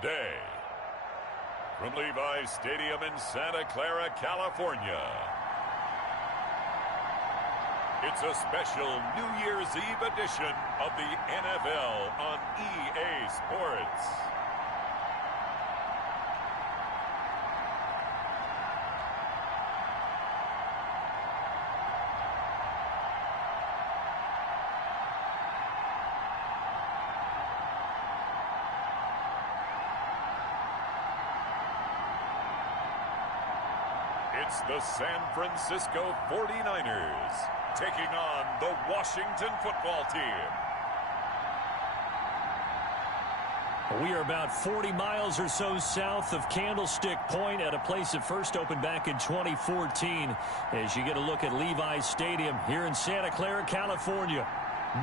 Today, from Levi's Stadium in Santa Clara, California, it's a special New Year's Eve edition of the NFL on EA Sports. It's the San Francisco 49ers taking on the Washington football team. We are about 40 miles or so south of Candlestick Point at a place that first opened back in 2014 as you get a look at Levi's Stadium here in Santa Clara, California.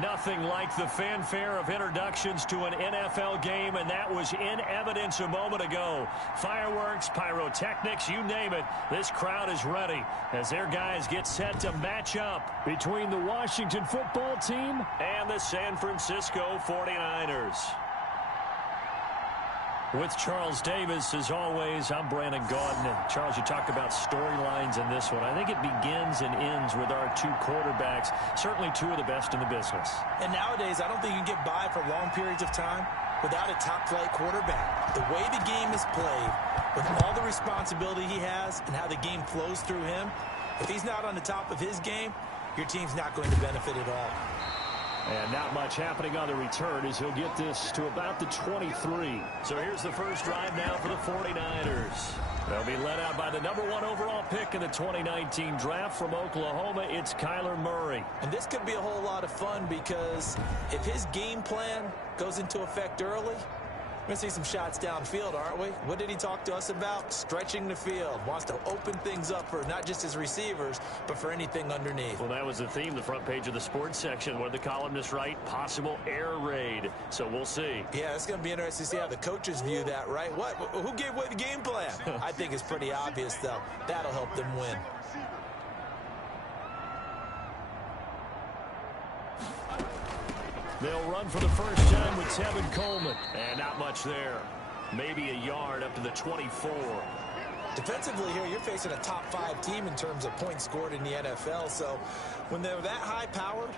Nothing like the fanfare of introductions to an NFL game, and that was in evidence a moment ago. Fireworks, pyrotechnics, you name it. This crowd is ready as their guys get set to match up between the Washington football team and the San Francisco 49ers. With Charles Davis, as always, I'm Brandon Gaudin. And Charles, you talk about storylines in this one. I think it begins and ends with our two quarterbacks, certainly two of the best in the business. And nowadays, I don't think you can get by for long periods of time without a top-flight quarterback. The way the game is played, with all the responsibility he has and how the game flows through him, if he's not on the top of his game, your team's not going to benefit at all. And not much happening on the return as he'll get this to about the 23. So here's the first drive now for the 49ers. They'll be led out by the #1 overall pick in the 2019 draft from Oklahoma. It's Kyler Murray. And this could be a whole lot of fun because if his game plan goes into effect early, we're going to see some shots downfield, aren't we? What did he talk to us about? Stretching the field. Wants to open things up for not just his receivers, but for anything underneath. Well, that was the theme, the front page of the sports section. What did the columnists write? Possible air raid. So we'll see. Yeah, it's going to be interesting to see how the coaches view that, right? What? Who gave away the game plan? I think it's pretty obvious, though. That'll help them win. They'll run for the first time with Tevin Coleman. And not much there. Maybe a yard up to the 24. Defensively here, you're facing a top-5 team in terms of points scored in the NFL. So when they're that high-powered,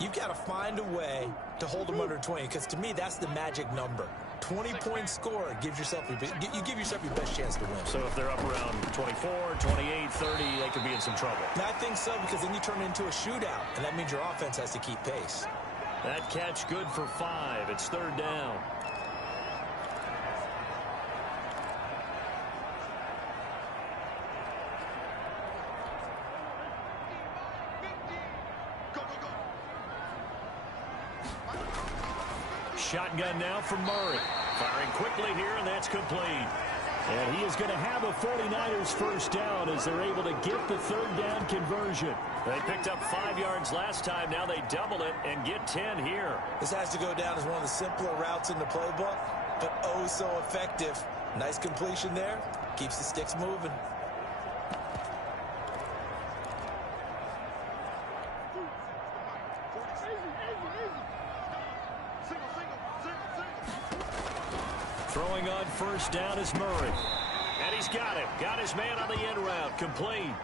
you've got to find a way to hold them under 20. Because to me, that's the magic number. 20 points scored gives yourself you give yourself your best chance to win. So if they're up around 24, 28, 30, they could be in some trouble. And I think so, because then you turn it into a shootout, and that means your offense has to keep pace. That catch good for 5. It's third down. Shotgun now from Murray. Firing quickly here, and that's complete. And he is going to have a 49ers first down as they're able to get the third down conversion. They picked up 5 yards last time. Now they double it and get 10 here. This has to go down as one of the simpler routes in the playbook, but oh so effective. Nice completion there. Keeps the sticks moving. Throwing on first down is Murray. And he's got him. Got his man on the end route. Complete.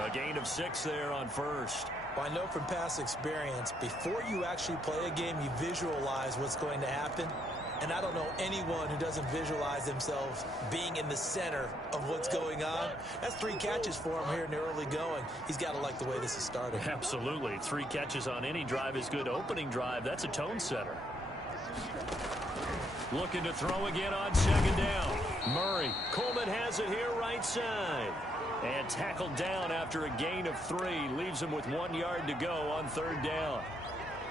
A gain of 6 there on first. Well, I know from past experience, before you actually play a game, you visualize what's going to happen. And I don't know anyone who doesn't visualize themselves being in the center of what's going on. That's 3 catches for him here in the early going. He's got to like the way this is started. Absolutely. 3 catches on any drive is good. Opening drive, that's a tone setter. Looking to throw again on second down. Murray. Coleman has it here right side. And tackled down after a gain of 3. Leaves him with 1 yard to go on third down.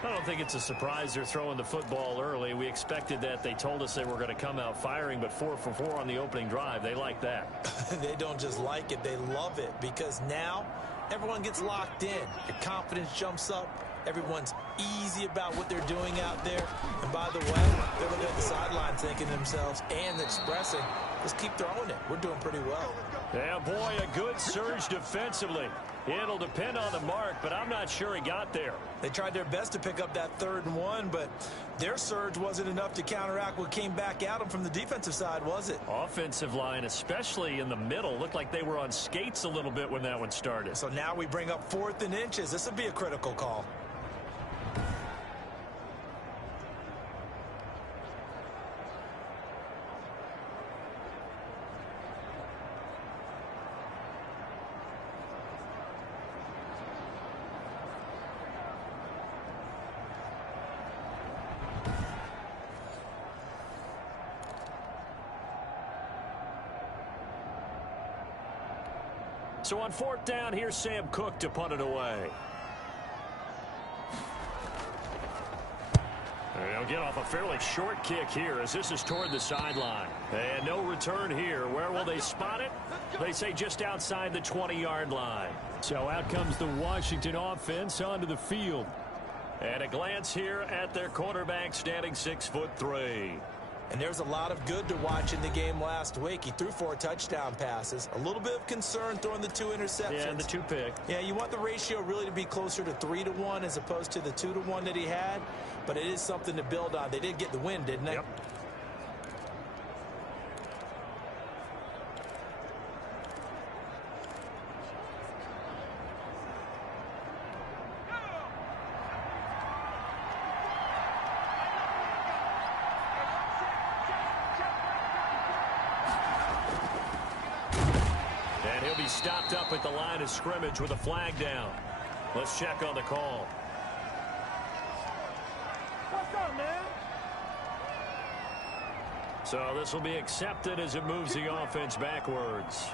I don't think it's a surprise they're throwing the football early. We expected that. They told us they were going to come out firing, but 4 for 4 on the opening drive. They like that. They don't just like it. They love it because now everyone gets locked in. Your confidence jumps up. Everyone's easy about what they're doing out there. And by the way, they're looking at the sideline thinking to themselves and expressing, Let's keep throwing it. We're doing pretty well. Yeah, boy, a good surge defensively. It'll depend on the mark, but I'm not sure he got there. They tried their best to pick up that 3rd and 1, but their surge wasn't enough to counteract what came back at them from the defensive side, was it? Offensive line, especially in the middle, looked like they were on skates a little bit when that one started. So now we bring up 4th and inches. This will be a critical call. So on 4th down, here's Sam Cook to punt it away. They'll get off a fairly short kick here as this is toward the sideline. And no return here. Where will they spot it? They say just outside the 20-yard line. So out comes the Washington offense onto the field. And a glance here at their quarterback standing 6'3". And there's a lot of good to watch in the game last week. He threw 4 touchdown passes. A little bit of concern throwing the 2 interceptions. Yeah, and the 2 pick. Yeah, you want the ratio really to be closer to 3-to-1 as opposed to the 2-to-1 that he had. But it is something to build on. They did get the win, didn't they? Yep. Stopped up at the line of scrimmage with a flag down. Let's check on the call. What's up, man? So this will be accepted as it moves the offense backwards.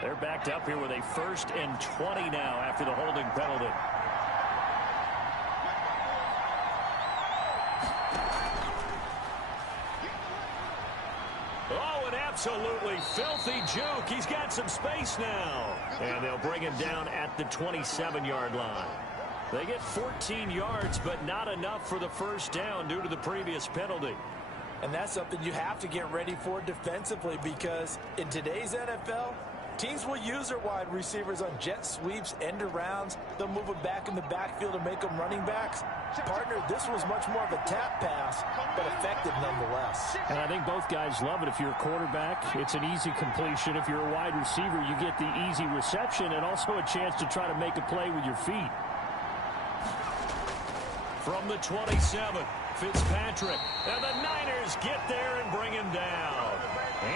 They're backed up here with a 1st and 20 now after the holding penalty. Absolutely filthy juke. He's got some space now. And they'll bring him down at the 27-yard line. They get 14 yards, but not enough for the 1st down due to the previous penalty. And that's something you have to get ready for defensively because in today's NFL, teams will use their wide receivers on jet sweeps, end arounds. They'll move them back in the backfield to make them running backs. Partner, this was much more of a tap pass, but effective nonetheless. And I think both guys love it. If you're a quarterback, it's an easy completion. If you're a wide receiver, you get the easy reception and also a chance to try to make a play with your feet. From the 27, Fitzpatrick. And the Niners get there and bring him down.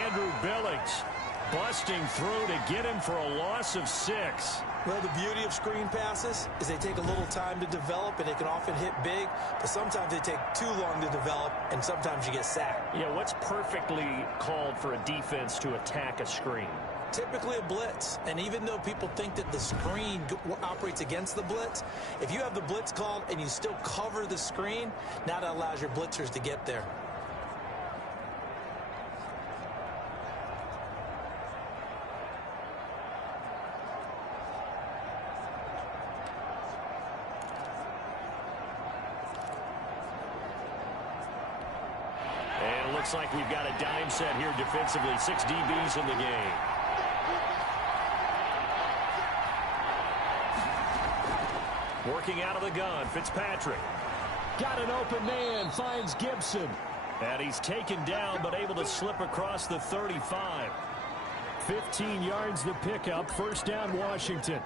Andrew Billings busting through to get him for a loss of 6. Well, the beauty of screen passes is they take a little time to develop, and they can often hit big, but sometimes they take too long to develop, and sometimes you get sacked. Yeah, what's perfectly called for a defense to attack a screen? Typically a blitz, and even though people think that the screen operates against the blitz, if you have the blitz called and you still cover the screen, now that allows your blitzers to get there. Looks like we've got a dime set here defensively. 6 DBs in the game. Working out of the gun, Fitzpatrick. Got an open man, finds Gibson. And he's taken down, but able to slip across the 35. 15 yards the pickup. 1st down, Washington.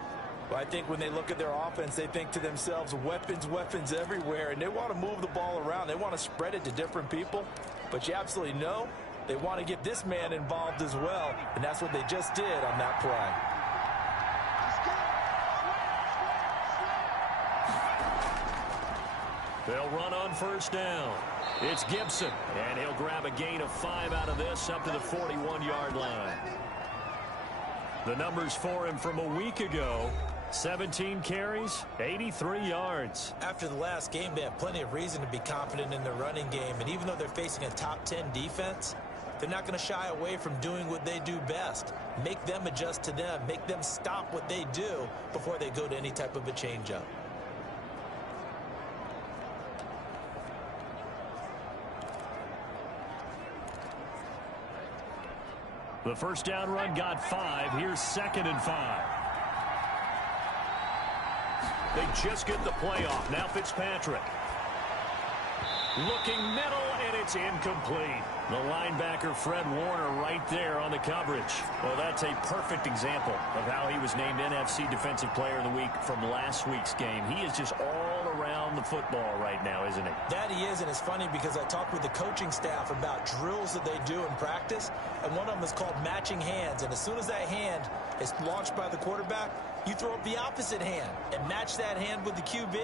Well, I think when they look at their offense, they think to themselves, weapons, weapons everywhere, and they want to move the ball around. They want to spread it to different people. But you absolutely know they want to get this man involved as well, and that's what they just did on that play. They'll run on 1st down. It's Gibson, and he'll grab a gain of 5 out of this up to the 41-yard line. The numbers for him from a week ago: 17 carries, 83 yards. After the last game, they have plenty of reason to be confident in their running game. And even though they're facing a top 10 defense, they're not going to shy away from doing what they do best. Make them adjust to them. Make them stop what they do before they go to any type of a changeup. The first down run got 5. Here's 2nd and 5. They just get the play off. Now Fitzpatrick. Looking middle, and it's incomplete. The linebacker, Fred Warner, right there on the coverage. Well, that's a perfect example of how he was named NFC Defensive Player of the Week from last week's game. He is just all around the football right now, isn't he? That he is, and it's funny because I talked with the coaching staff about drills that they do in practice, and one of them is called matching hands. And as soon as that hand is launched by the quarterback, you throw up the opposite hand and match that hand with the QB,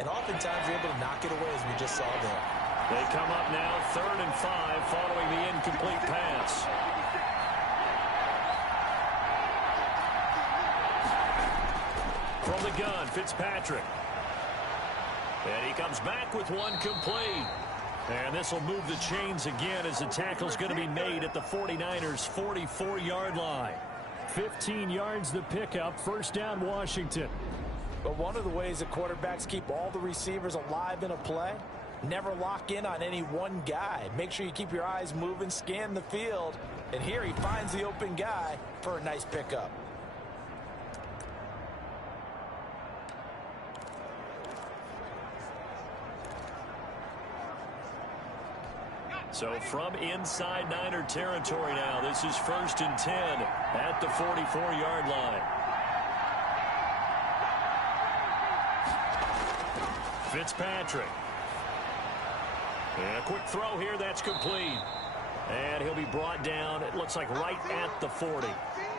and oftentimes you're able to knock it away, as we just saw there. They come up now 3rd and 5 following the incomplete pass. From the gun, Fitzpatrick. And he comes back with one complete. And this will move the chains again as the tackle's going to be made at the 49ers' 44-yard line. 15 yards the pickup. First down, Washington. But one of the ways that quarterbacks keep all the receivers alive in a play, never lock in on any one guy. Make sure you keep your eyes moving, scan the field. And here he finds the open guy for a nice pickup. So from inside Niner territory now, this is 1st and 10 at the 44-yard line. Fitzpatrick. And a quick throw here, that's complete. And he'll be brought down, it looks like right at the 40.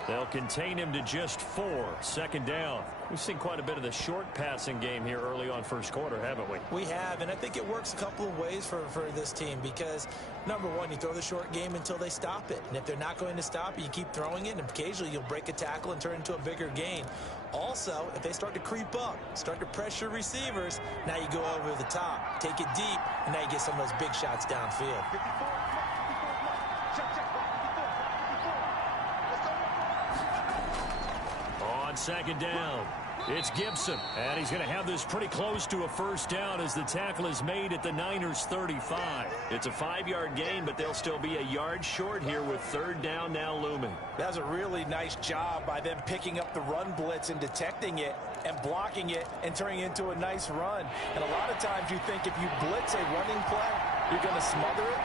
They'll contain him to just 4. 2nd down. We've seen quite a bit of the short passing game here early on first quarter, haven't we? We have, and I think it works a couple of ways for this team because, number one, you throw the short game until they stop it. And if they're not going to stop it, you keep throwing it, and occasionally you'll break a tackle and turn it into a bigger gain. Also, if they start to creep up, start to pressure receivers, now you go over the top, take it deep, and now you get some of those big shots downfield. On 2nd down, it's Gibson, and he's going to have this pretty close to a first down as the tackle is made at the Niners' 35. It's a 5-yard gain, but they'll still be a yard short here with 3rd down now looming. That was a really nice job by them picking up the run blitz and detecting it and blocking it and turning it into a nice run. And a lot of times you think if you blitz a running play, you're going to smother it.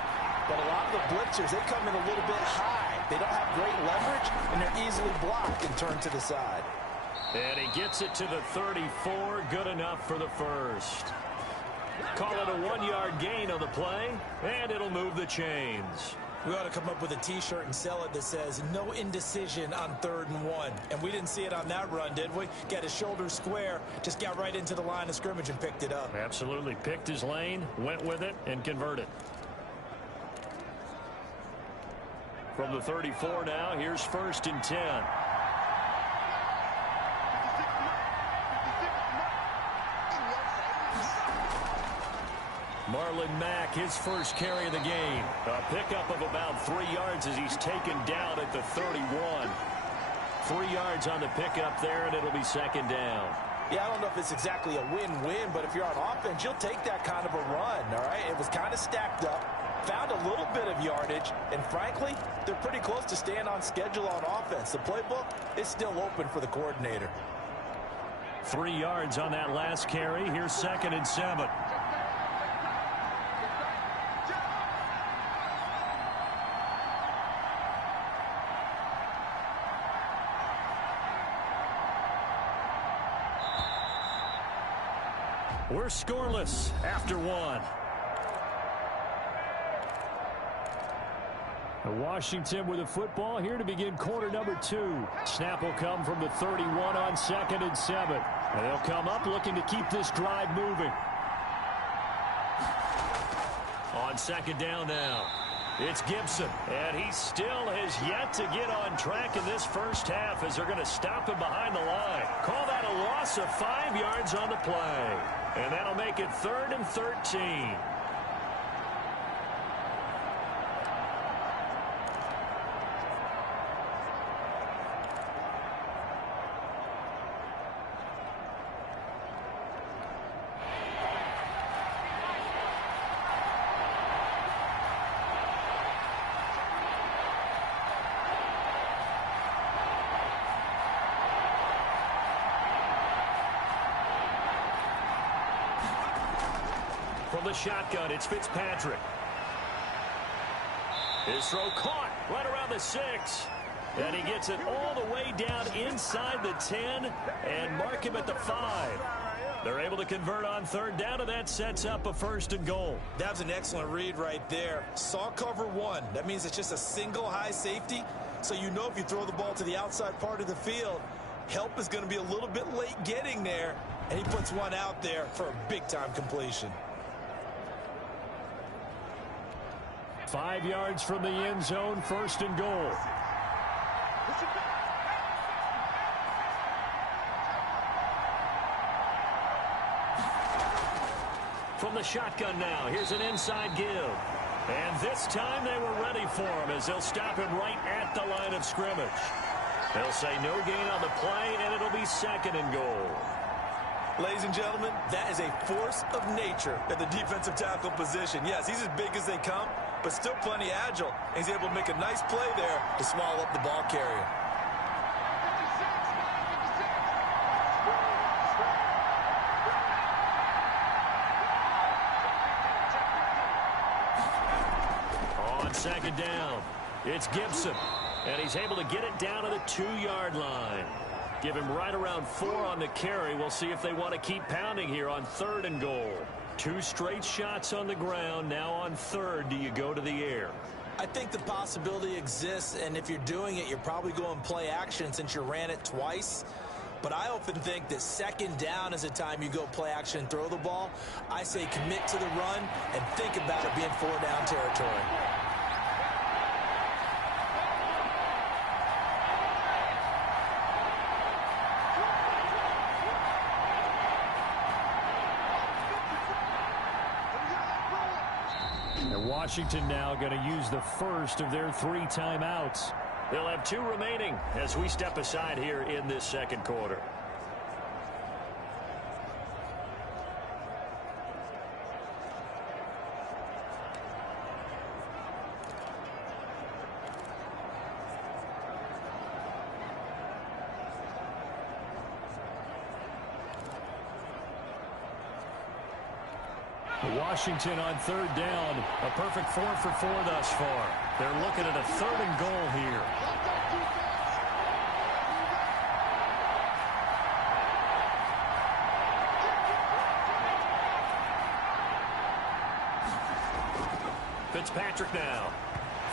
But a lot of the blitzers, they come in a little bit high. They don't have great leverage, and they're easily blocked and turned to the side. And he gets it to the 34. Good enough for the first. Call it a 1-yard gain on the play, and it'll move the chains. We ought to come up with a T-shirt and sell it that says, no indecision on 3rd and 1. And we didn't see it on that run, did we? Got his shoulders square, just got right into the line of scrimmage and picked it up. Absolutely. Picked his lane, went with it, and converted. From the 34 now, here's 1st and 10. Marlon Mack, his first carry of the game. A pickup of about 3 yards as he's taken down at the 31. 3 yards on the pickup there, and it'll be 2nd down. Yeah, I don't know if it's exactly a win-win, but if you're on offense, you'll take that kind of a run, all right? It was kind of stacked up, found a little bit of yardage, and frankly, they're pretty close to staying on schedule on offense. The playbook is still open for the coordinator. 3 yards on that last carry. Here's 2nd and 7. We're scoreless after 1. Washington with the football here to begin quarter number 2. Snap will come from the 31 on 2nd and 7. And they'll come up looking to keep this drive moving. On 2nd down now, it's Gibson. And he still has yet to get on track in this first half as they're going to stop him behind the line. Call that a loss of 5 yards on the play. And that'll make it 3rd and 13. the shotgun. It's Fitzpatrick. His throw caught right around the 6. And he gets it all the way down inside the 10 and mark him at the 5. They're able to convert on third down, and that sets up a 1st and goal. That was an excellent read right there. Saw cover 1. That means it's just a single high safety. So you know if you throw the ball to the outside part of the field, help is going to be a little bit late getting there. And he puts one out there for a big-time completion. 5 yards from the end zone, 1st and goal. From the shotgun now, here's an inside give. And this time they were ready for him as they'll stop him right at the line of scrimmage. They'll say no gain on the play, and it'll be 2nd and goal. Ladies and gentlemen, that is a force of nature at the defensive tackle position. Yes, he's as big as they come, but still plenty agile. And he's able to make a nice play there to swallow up the ball carrier. On 2nd down, it's Gibson, and he's able to get it down to the 2-yard line. Give him right around 4 on the carry. We'll see if they want to keep pounding here on 3rd and goal. 2 straight shots on the ground. Now on 3rd, do you go to the air? I think the possibility exists, and if you're doing it, you're probably going play action since you ran it twice. But I often think that 2nd down is a time you go play action and throw the ball. I say commit to the run and think about it being 4-down territory. Washington now going to use the first of their 3 timeouts. They'll have 2 remaining as we step aside here in this 2nd quarter. Washington on 3rd down. A perfect 4 for 4 thus far. They're looking at a 3rd and goal here. Fitzpatrick now.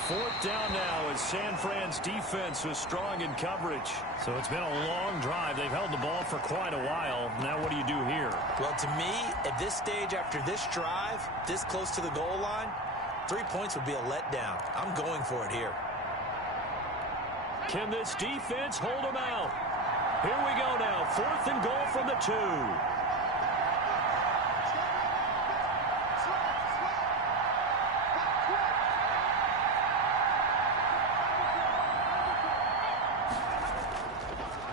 4th down now as San Fran's defense was strong in coverage. So it's been a long drive. They've held the ball for quite a while. Now what do you do here? Well, to me, at this stage after this drive, this close to the goal line, 3 points would be a letdown. I'm going for it here. Can this defense hold them out? Here we go now. 4th and goal from the 2.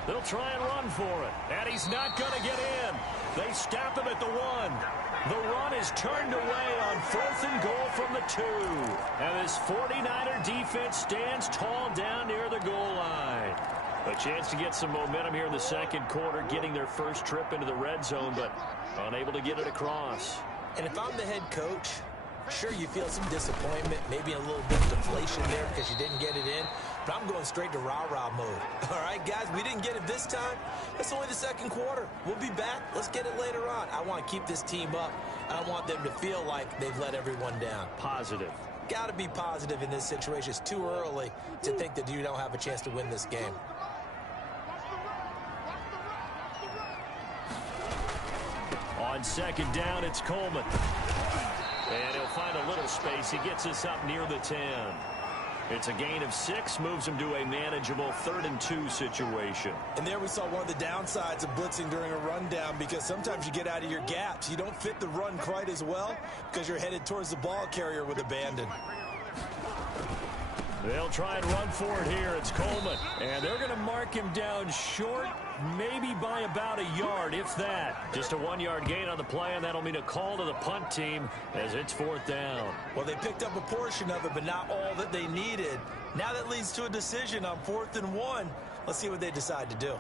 They'll try and run for it. And he's not going to get in. They stop him at the 1. The run is turned away on 4th and goal from the 2. And this 49er defense stands tall down near the goal line. A chance to get some momentum here in the 2nd quarter, getting their first trip into the red zone, but unable to get it across. And if I'm the head coach, sure, you feel some disappointment, maybe a little bit of deflation there because you didn't get it in. But I'm going straight to rah-rah mode. All right, guys, we didn't get it this time. It's only the 2nd quarter. We'll be back. Let's get it later on. I want to keep this team up. I don't want them to feel like they've let everyone down. Positive. Got to be positive in this situation. It's too early to think that you don't have a chance to win this game. On 2nd down, it's Coleman. And he'll find a little space. He gets us up near the 10. It's a gain of 6, moves him to a manageable 3rd and 2 situation. And there we saw one of the downsides of blitzing during a rundown, because sometimes you get out of your gaps. You don't fit the run quite as well because you're headed towards the ball carrier with abandon. They'll try and run for it here. It's Coleman. And they're going to mark him down short, maybe by about a yard, if that. Just a 1-yard gain on the play, and that'll mean a call to the punt team as it's 4th down. Well, they picked up a portion of it, but not all that they needed. Now that leads to a decision on 4th and 1. Let's see what they decide to do.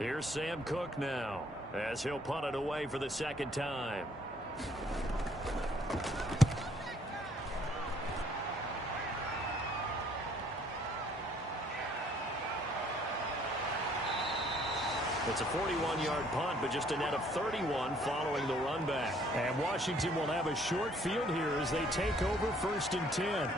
Here's Sam Cook now, as he'll punt it away for the second time. It's a 41-yard punt, but just a net of 31 following the run back. And Washington will have a short field here as they take over 1st and 10.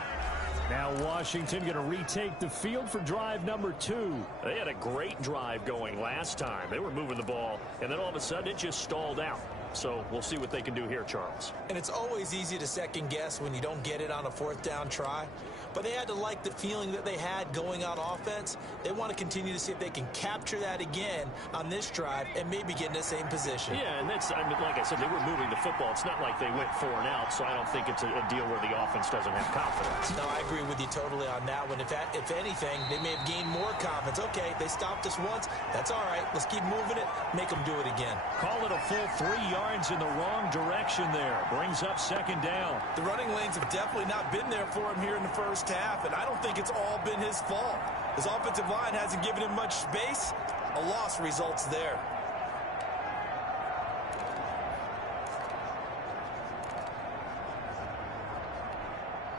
Now Washington going to retake the field for drive number 2. They had a great drive going last time. They were moving the ball, and then all of a sudden it just stalled out. So we'll see what they can do here, Charles. And it's always easy to second guess when you don't get it on a 4th down try. But they had to like the feeling that they had going on offense. They want to continue to see if they can capture that again on this drive and maybe get in the same position. Yeah, and that's, I mean, like I said, they were moving the football. It's not like they went 4 and out, so I don't think it's a deal where the offense doesn't have confidence. No, I agree with you totally on that one. If anything, they may have gained more confidence. Okay, they stopped us once. That's all right. Let's keep moving it. Make them do it again. Call it a full 3 yards in the wrong direction there. Brings up 2nd down. The running lanes have definitely not been there for him here in the first half, and I don't think it's all been his fault. His offensive line hasn't given him much space. A loss results there.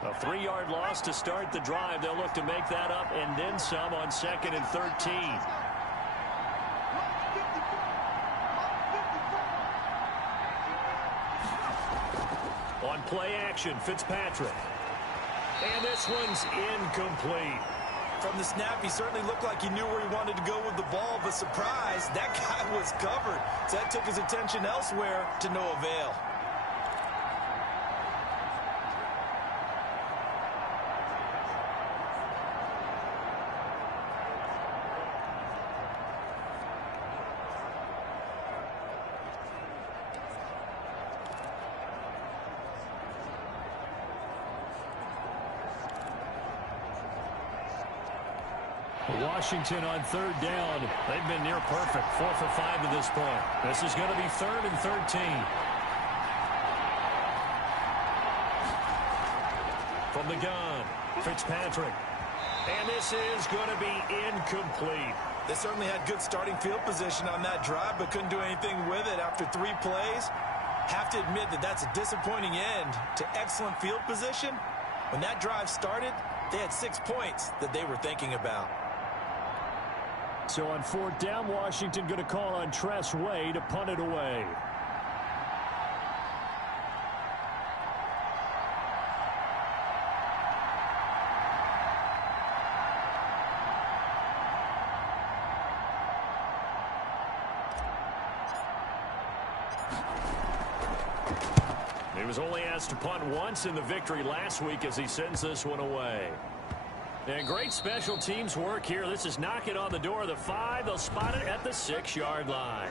A 3-yard loss to start the drive. They'll look to make that up and then some on 2nd and 13. On play action, Fitzpatrick. And this one's incomplete. From the snap, he certainly looked like he knew where he wanted to go with the ball, but surprise, that guy was covered. So that took his attention elsewhere to no avail. Washington on 3rd down. They've been near perfect. 4 for 5 to this point. This is going to be 3rd and 13. From the gun, Fitzpatrick. And this is going to be incomplete. They certainly had good starting field position on that drive, but couldn't do anything with it after 3 plays. Have to admit that that's a disappointing end to excellent field position. When that drive started, they had 6 points that they were thinking about. So on 4th down, Washington going to call on Tress Way to punt it away. He was only asked to punt once in the victory last week as he sends this one away. And great special teams work here. This is knocking on the door of the 5. They'll spot it at the 6-yard line.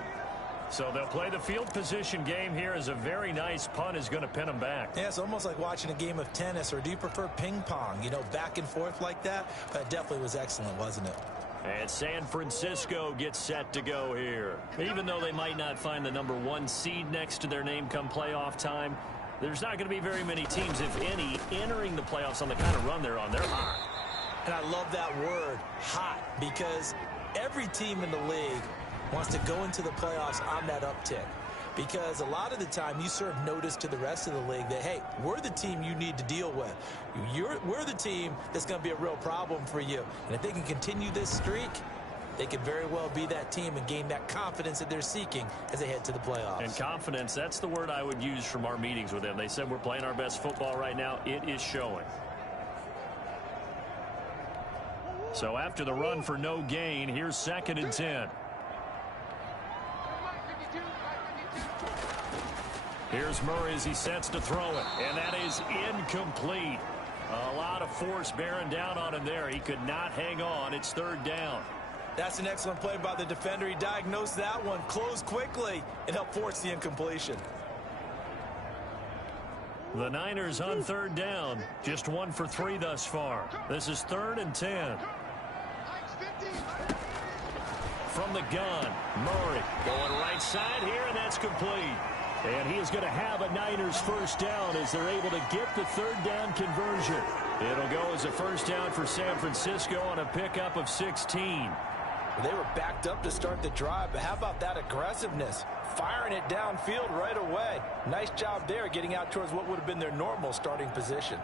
So they'll play the field position game here as a very nice punt is going to pin them back. Yeah, it's almost like watching a game of tennis, or do you prefer ping pong? You know, back and forth like that? But it definitely was excellent, wasn't it? And San Francisco gets set to go here. Even though they might not find the number 1 seed next to their name come playoff time, there's not going to be very many teams, if any, entering the playoffs on the kind of run they're on. They're hot. And I love that word, hot, because every team in the league wants to go into the playoffs on that uptick. Because a lot of the time you serve notice to the rest of the league that, hey, we're the team you need to deal with. We're the team that's going to be a real problem for you. And if they can continue this streak, they could very well be that team and gain that confidence that they're seeking as they head to the playoffs. And confidence, that's the word I would use from our meetings with them. They said we're playing our best football right now. It is showing. So after the run for no gain, here's 2nd and 10. Here's Murray as he sets to throw it. And that is incomplete. A lot of force bearing down on him there. He could not hang on. It's 3rd down. That's an excellent play by the defender. He diagnosed that one, closed quickly, and helped force the incompletion. The Niners on 3rd down. Just 1 for 3 thus far. This is 3rd and 10. From the gun, Murray going right side here, and that's complete. And he is going to have a Niners 1st down as they're able to get the 3rd down conversion. It'll go as a 1st down for San Francisco on a pickup of 16. They were backed up to start the drive, but how about that aggressiveness? Firing it downfield right away. Nice job there getting out towards what would have been their normal starting position.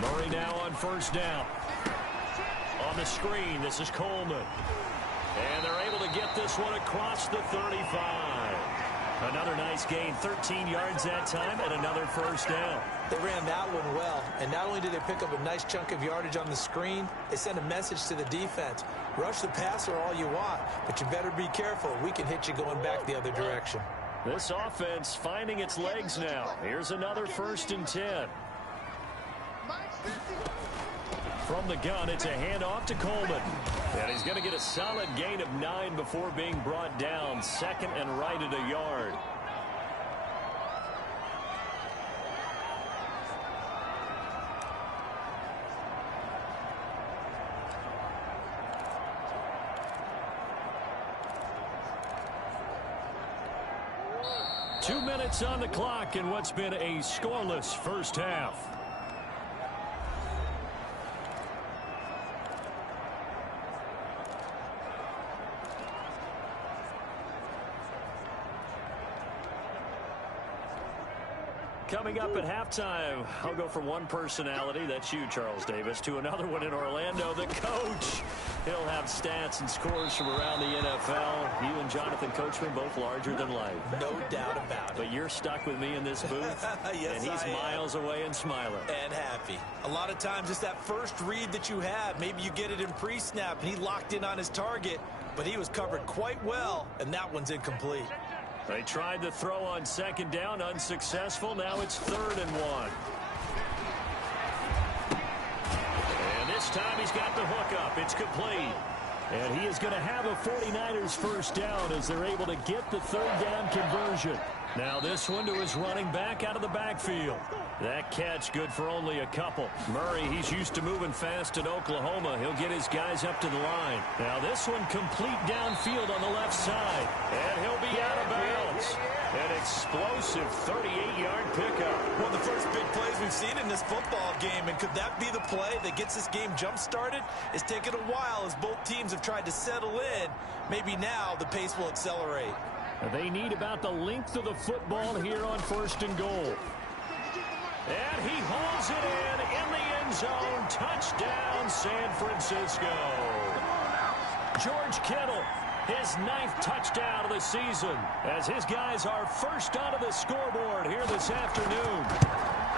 Murray now on first down. On the screen, this is Coleman. And they're able to get this one across the 35. Another nice gain, 13 yards that time, and another first down. They ran that one well, and not only did they pick up a nice chunk of yardage on the screen, they sent a message to the defense. Rush the passer all you want, but you better be careful. We can hit you going back the other direction. This offense finding its legs now. Here's another 1st and 10. From the gun, it's a handoff to Coleman. And he's going to get a solid gain of 9 before being brought down. 2nd and right at a yard. Two minutes on the clock in what's been a scoreless first half. Coming up at halftime, I'll go from one personality, that's you, Charles Davis, to another one in Orlando, the coach. He'll have stats and scores from around the NFL. You and Jonathan Coachman both larger than life. No doubt about it. But you're stuck with me in this booth, yes, and he's miles away and smiling. And happy. A lot of times it's that first read that you have. Maybe you get it in pre-snap, and he locked in on his target, but he was covered quite well, and that one's incomplete. They tried the throw on 2nd down, unsuccessful. Now it's 3rd and 1. And this time he's got the hook up. It's complete. And he is going to have a 49ers first down as they're able to get the 3rd down conversion. Now this one to his running back out of the backfield. That catch good for only a couple. Murray, he's used to moving fast in Oklahoma. He'll get his guys up to the line. Now this one complete downfield on the left side. And he'll be out of bounds. An explosive 38-yard pickup. One of the first big plays we've seen in this football game. And could that be the play that gets this game jump-started? It's taken a while as both teams have tried to settle in. Maybe now the pace will accelerate. They need about the length of the football here on 1st and goal. And he holds it in the end zone. Touchdown, San Francisco. George Kittle, his 9th touchdown of the season, as his guys are first onto the scoreboard here this afternoon.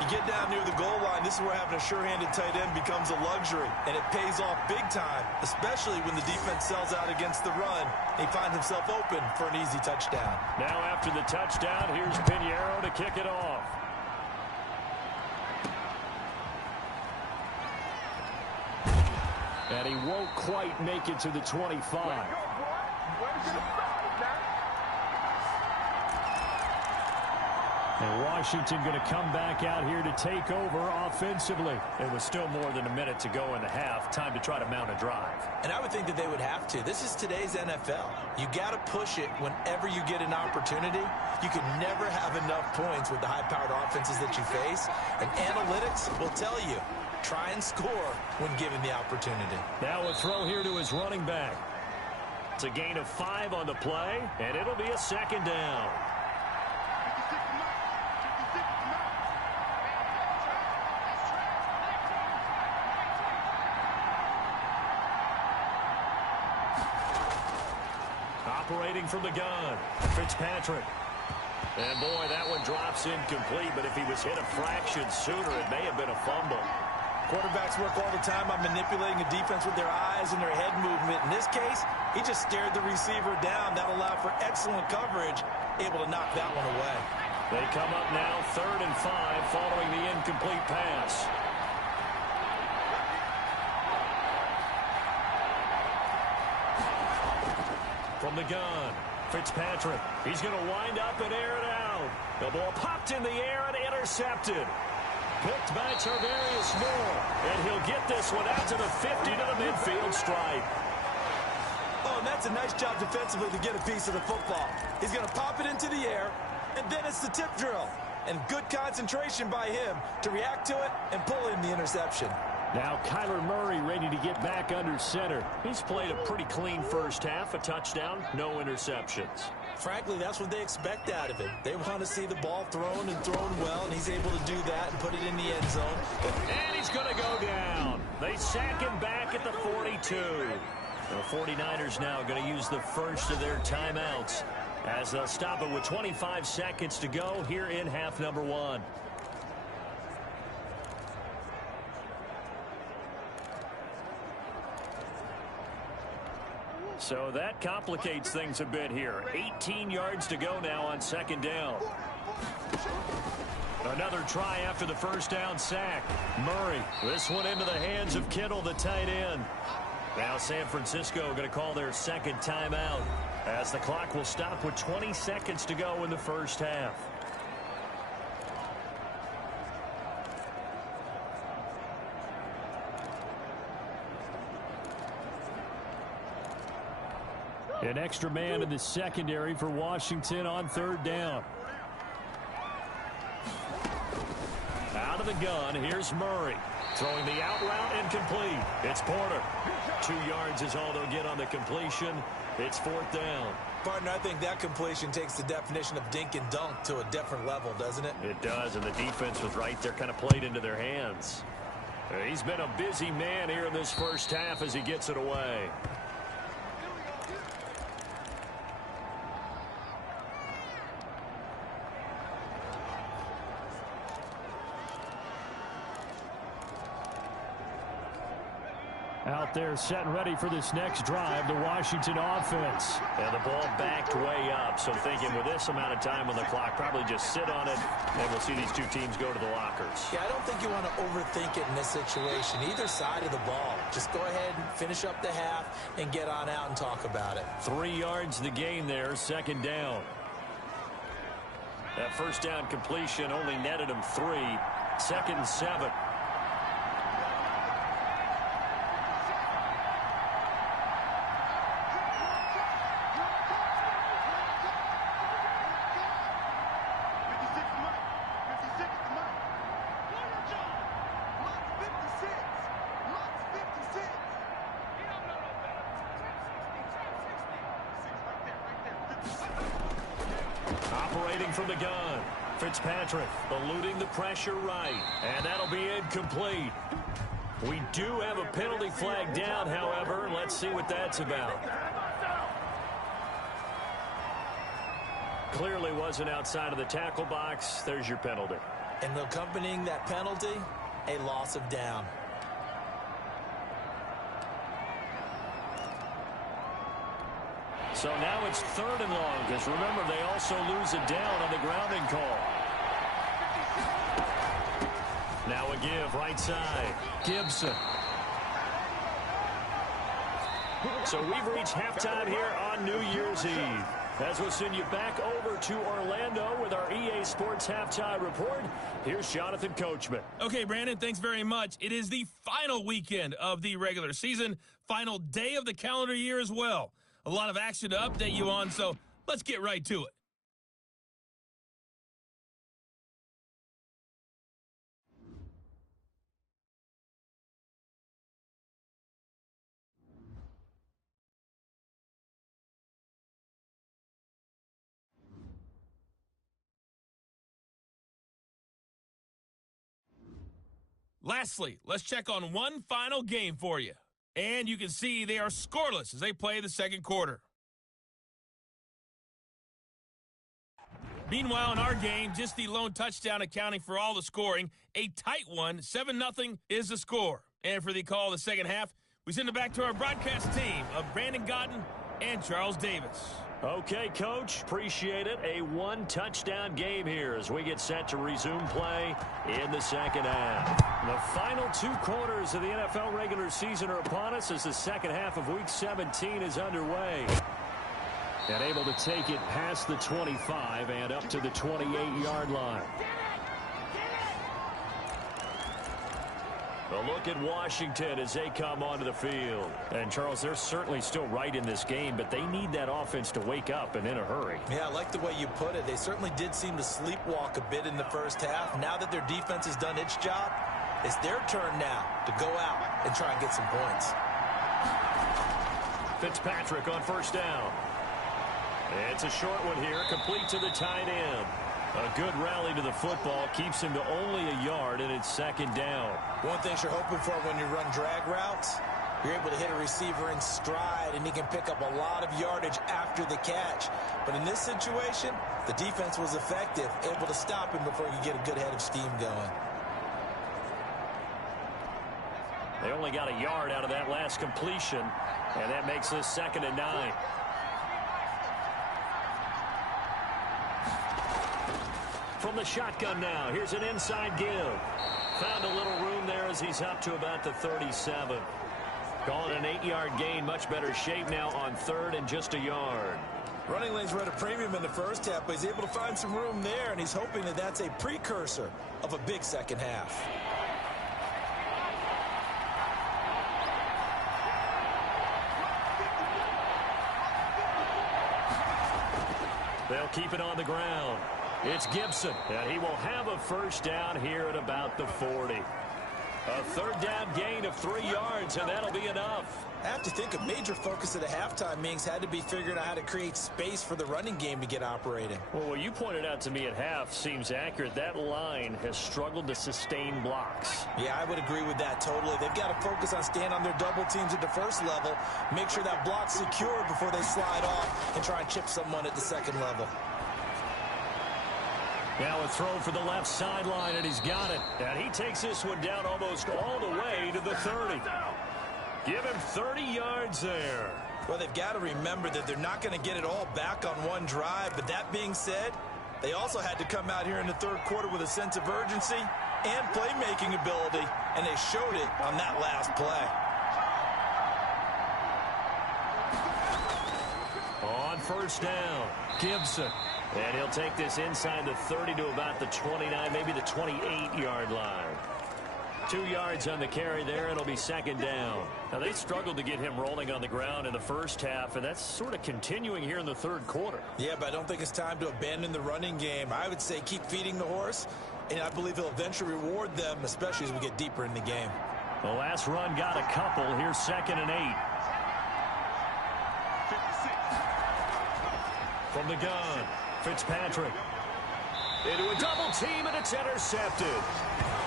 You get down near the goal line, this is where having a sure-handed tight end becomes a luxury, and it pays off big time, especially when the defense sells out against the run. He finds himself open for an easy touchdown. Now after the touchdown, here's Pinheiro to kick it off. And he won't quite make it to the 25. And Washington going to come back out here to take over offensively. It was still more than a minute to go in the half. Time to try to mount a drive. And I would think that they would have to. This is today's NFL. You got to push it whenever you get an opportunity. You can never have enough points with the high-powered offenses that you face. And analytics will tell you, try and score when given the opportunity. Now a throw here to his running back. It's a gain of 5 on the play, and it'll be a 2nd down. Operating from the gun, Fitzpatrick. And boy, that one drops incomplete, but if he was hit a fraction sooner, it may have been a fumble. Quarterbacks work all the time on manipulating a defense with their eyes and their head movement. In this case, he just stared the receiver down. That allowed for excellent coverage, able to knock that one away. They come up now 3rd and 5 following the incomplete pass. From the gun, Fitzpatrick. He's going to wind up and air it out. The ball popped in the air and intercepted. Picked by Tarvarius Moore. And he'll get this one out to the 50 to the midfield stripe. Oh, and that's a nice job defensively to get a piece of the football. He's going to pop it into the air, and then it's the tip drill. And good concentration by him to react to it and pull in the interception. Now Kyler Murray ready to get back under center. He's played a pretty clean first half, a touchdown, no interceptions. Frankly, that's what they expect out of him. They want to see the ball thrown and thrown well, and he's able to do that and put it in the end zone. And he's going to go down. They sack him back at the 42. The 49ers now going to use the first of their timeouts as they'll stop it with 25 seconds to go here in half number 1. So that complicates things a bit here. 18 yards to go now on second down. Another try after the first down sack. Murray, this one into the hands of Kittle, the tight end. Now San Francisco going to call their second timeout as the clock will stop with 20 seconds to go in the first half. An extra man in the secondary for Washington on third down. Out of the gun, here's Murray. Throwing the out route incomplete. It's Porter. 2 yards is all they'll get on the completion. It's fourth down. Partner, I think that completion takes the definition of dink and dunk to a different level, doesn't it? It does, and the defense was right there, kind of played into their hands. He's been a busy man here in this first half as he gets it away. Out there set and ready for this next drive, the Washington offense. And the ball backed way up, so thinking with this amount of time on the clock, probably just sit on it, and we'll see these two teams go to the lockers. Yeah, I don't think you want to overthink it in this situation. Either side of the ball. Just go ahead and finish up the half and get on out and talk about it. 3 yards the gain there, second down. That first down completion only netted him 3. Second and 7. Operating from the gun. Fitzpatrick eluding the pressure right. And that'll be incomplete. We do have a penalty flag down, however. Let's see what that's about. Clearly wasn't outside of the tackle box. There's your penalty. And accompanying that penalty, a loss of down. So now it's third and long, because remember, they also lose a down on the grounding call. Now a give, right side. Gibson. So we've reached halftime here on New Year's Eve. As we'll send you back over to Orlando with our EA Sports Halftime Report, here's Jonathan Coachman. Okay, Brandon, thanks very much. It is the final weekend of the regular season, final day of the calendar year as well. A lot of action to update you on, so let's get right to it. Lastly, let's check on one final game for you. And you can see they are scoreless as they play the second quarter. Meanwhile, in our game, just the lone touchdown accounting for all the scoring. A tight one, 7-0 is the score. And for the call of the second half, we send it back to our broadcast team of Brandon Godden and Charles Davis. Okay, Coach, appreciate it. A one-touchdown game here as we get set to resume play in the second half. The final 2 quarters of the NFL regular season are upon us as the second half of Week 17 is underway. And able to take it past the 25 and up to the 28-yard line. A look at Washington as they come onto the field. And, Charles, they're certainly still right in this game, but they need that offense to wake up and in a hurry. Yeah, I like the way you put it. They certainly did seem to sleepwalk a bit in the first half. Now that their defense has done its job, it's their turn now to go out and try and get some points. Fitzpatrick on first down. It's a short one here, complete to the tight end. A good rally to the football keeps him to only a yard, and it's second down. One thing you're hoping for when you run drag routes, you're able to hit a receiver in stride, and he can pick up a lot of yardage after the catch. But in this situation, the defense was effective, able to stop him before you get a good head of steam going. They only got a yard out of that last completion, and that makes this 2nd and 9. From the shotgun now, here's an inside give. Found a little room there as he's up to about the 37. Calling an 8-yard gain, much better shape now on 3rd and just a yard. Running lanes were at a premium in the first half, but he's able to find some room there, and he's hoping that that's a precursor of a big second half. They'll keep it on the ground. It's Gibson, and he will have a first down here at about the 40. A 3rd down gain of 3 yards, and that'll be enough. I have to think a major focus of the halftime meetings had to be figuring out how to create space for the running game to get operating. Well, what you pointed out to me at half seems accurate. That line has struggled to sustain blocks. Yeah, I would agree with that totally. They've got to focus on staying on their double teams at the first level, make sure that block's secure before they slide off and try and chip someone at the second level. Now a throw for the left sideline, and he's got it. And he takes this one down almost all the way to the 30. Give him 30 yards there. Well, they've got to remember that they're not going to get it all back on one drive. But that being said, they also had to come out here in the 3rd quarter with a sense of urgency and playmaking ability, and they showed it on that last play. On first down, Gibson. And he'll take this inside the 30 to about the 29, maybe the 28-yard line. 2 yards on the carry there, and it'll be 2nd down. Now, they struggled to get him rolling on the ground in the first half, and that's sort of continuing here in the 3rd quarter. Yeah, but I don't think it's time to abandon the running game. I would say keep feeding the horse, and I believe he'll eventually reward them, especially as we get deeper in the game. The last run got a couple. Here's 2nd and 8. From the gun, Fitzpatrick. Into a double team, and it's intercepted.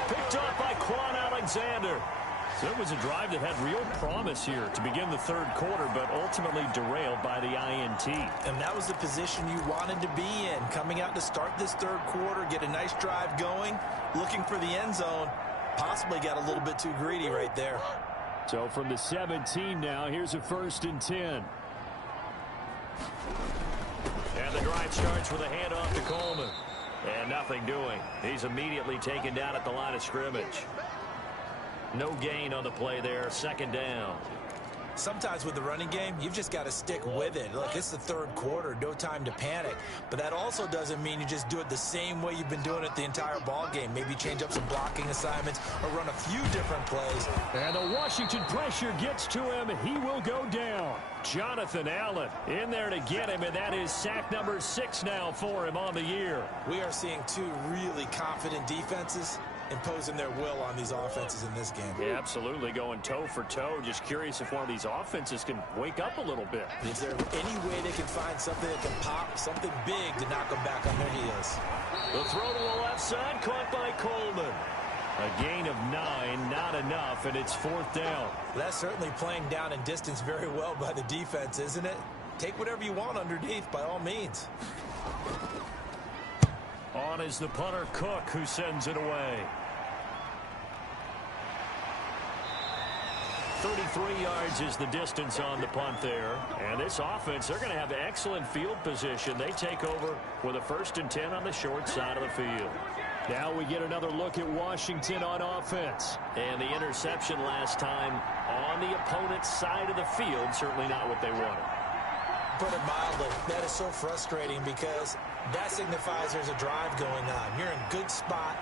Picked off by Quan Alexander. So it was a drive that had real promise here to begin the 3rd quarter, but ultimately derailed by the INT. And that was the position you wanted to be in. Coming out to start this 3rd quarter, get a nice drive going, looking for the end zone. Possibly got a little bit too greedy right there. So from the 17 now, here's a 1st and 10. And the drive starts with a handoff to Coleman. And nothing doing. He's immediately taken down at the line of scrimmage. No gain on the play there. 2nd down. Sometimes with the running game, you've just got to stick with it. Look, it's the 3rd quarter. No time to panic. But that also doesn't mean you just do it the same way you've been doing it the entire ball game. Maybe change up some blocking assignments or run a few different plays. And the Washington pressure gets to him. He will go down. Jonathan Allen in there to get him, and that is sack number 6 now for him on the year. We are seeing 2 really confident defenses imposing their will on these offenses in this game. Yeah, absolutely, going toe for toe. Just curious if one of these offenses can wake up a little bit. Is there any way they can find something that can pop, something big to knock them back on their heels? The throw to the left side, caught by Coleman. A gain of 9, not enough, and it's 4th down. That's certainly playing down in distance very well by the defense, isn't it? Take whatever you want underneath, by all means. On is the punter, Cook, who sends it away. 33 yards is the distance on the punt there. And this offense, they're going to have excellent field position. They take over with a 1st and 10 on the short side of the field. Now we get another look at Washington on offense. And the interception last time on the opponent's side of the field, certainly not what they wanted. Put it mildly, that is so frustrating because that signifies there's a drive going on. You're in good spot,